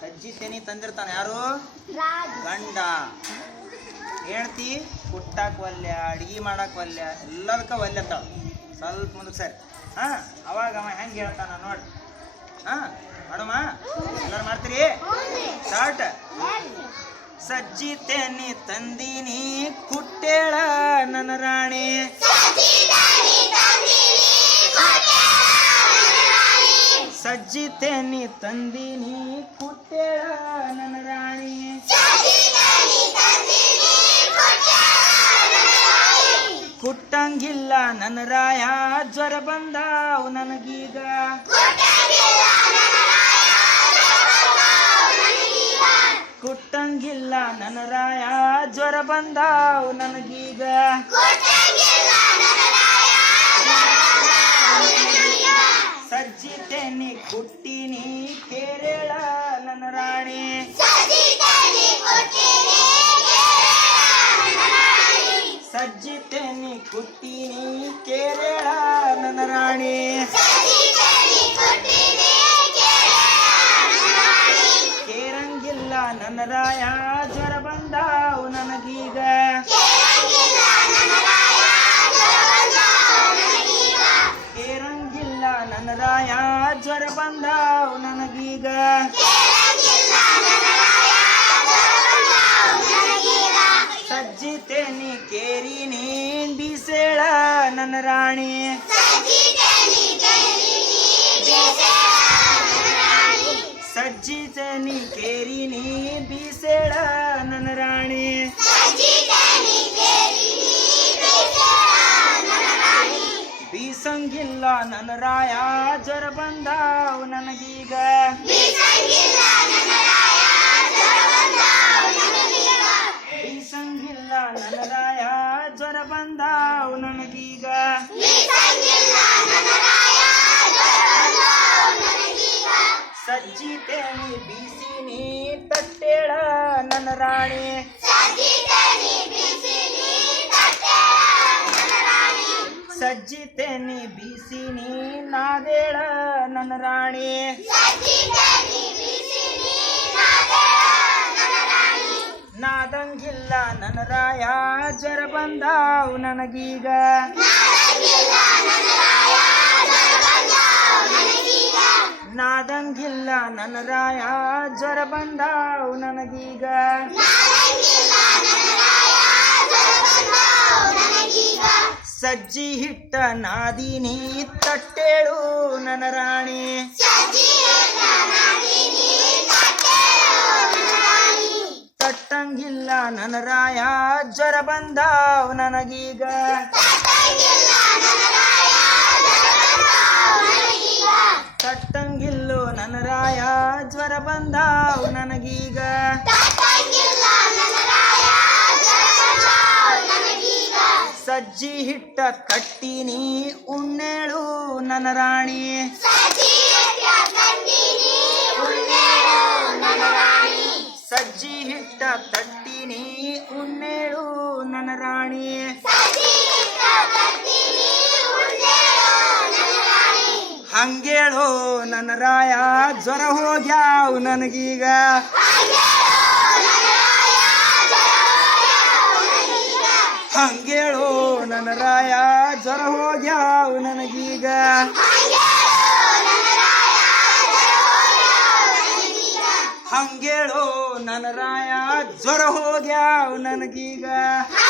ಸಜ್ಜಿ ತೆನಿ ತಂದಿರ್ತಾನೆ ಯಾರು? ಗಂಡ. ಹೇಳ್ತಿ ಕುಟ್ಟಾಕ ಒಲ್ಯ ಅಡಿಗೆ ಮಾಡಾಕ ಒಲ್ಯ ಎಲ್ಲದಕ್ಕ ಒಲ್ಯತ್ತಾವ ಸ್ವಲ್ಪ ಮುಂದಕ್ಕೆ ಸರಿ ಹಾ ಅವಾಗ ಅವ ಹೆಂಗೆ ಹೇಳ್ತಾನ ನೋಡಿ. ಹಾ ಮಾಡಮ್ಮ ಎಲ್ಲರೂ ಮಾಡ್ತೀರಿ? ಸ್ಟಾರ್ಟ್. ಸಜ್ಜಿ ತೆನಿ ತಂದೀನಿ ಕುಟ್ಟೇಳ ನನ್ನ ರಾಣಿ. ಸಜ್ಜಿ ತಂದಿನಿ ತಂದೀನಿ ಕುಟ್ಟೇಳ ನನ್ನ ರಾಣಿ. ಕುಟ್ಟಂಗಿಲ್ಲ ನನ್ನ ರಾಯ, ಜ್ವರ ಬಂದಾವು ನನಗೀಗ. ಕುಟ್ಟಂಗಿಲ್ಲ ನನ್ನ ರಾಯ, ಜ್ವರ ಬಂದಾವು ನನಗೀಗ. ತೆನಿ ಕುಟ್ಟಿನಿ ಕೇರಳ ನನ್ನ ರಾಣಿ. ಸಜ್ಜಿ ತೆನಿ ಕುಟ್ಟಿನಿ ಕೇರಳ ನನ್ನ ರಾಣಿ. ಜ್ವರ ಬಂದಾವ್ ನನಗೀಗ. ಸಜ್ಜಿ ಕೇರಿ ನೀನ್ ಬಿಸೇಳ ನನ್ನ ರಾಣಿ. ಬೀಸಂಗಿಲ್ಲ ನನ್ನ ರಾಯ ಜ್ವರ ಬಂದಾವು ನನಗೀಗ. ಬೀಸಂಗಿಲ್ಲ ನನ್ನ ರಾಯ ಜ್ವರ ಬಂದಾವು ನನಗೀಗ. ಸಜ್ಜಿ ತೇನಿ ಬೀಸಿನಿ, ತಟ್ಟೇಳ ನನ್ನ ರಾಣಿ. ಸಜ್ಜಿ ಬಿಸಿನಿ ಬೀಸಿನಿ ನಾದೇಳ ನನ್ನ ರಾಣಿ. ನಾದಂಗಿಲ್ಲ ನನ್ನ ರಾಯ ಜ್ವರ ಬಂದಾವು ನನಗೀಗ. ನಾದಂಗಿಲ್ಲ ನನ್ನ ರಾಯ ಜ್ವರ ಬಂದಾವು ನನಗೀಗ. ಸಜ್ಜಿ ಹಿಟ್ಟ ನಾದಿನಿ ತಟ್ಟೇಳು ನನ್ನ ರಾಣಿ. ತಟ್ಟಂಗಿಲ್ಲ ನನ್ನ ರಾಯ ಜ್ವರ ಬಂದಾವ್ ನನಗೀಗ. ತಟ್ಟಂಗಿಲ್ಲೋ ನನ್ನ ರಾಯ ಜ್ವರ ಬಂದಾವ್ ನನಗೀಗ. ಸಜ್ಜಿ ಹಿಟ್ಟ ಕಟ್ಟಿನಿ ಉಣ್ಣೇಳು ನನ್ನ ರಾಣಿ ಸಜ್ಜಿ ಹಿಟ್ಟ ತಟ್ಟಿನಿ ಉಣ್ಣೇಳು ನನ್ನ ರಾಣಿ ಹಂಗೇಳೋ ನನ್ನ ರಾಯ ಜ್ವರ ಹೋಗ್ಯಾವು ನನಗೀಗ. ಹಂಗೇಳೋ ನನ್ನ ರಾಯ ಜ್ವರ ಹೋಗ್ಯಾವು ನನಗೀಗ ಹಂಗೇಳೋ ನನ್ನ ರಾಯ ಜ್ವರ ಹೋಗ್ಯಾವು ನನಗೀಗ ಧನ್ಯವಾದಗಳು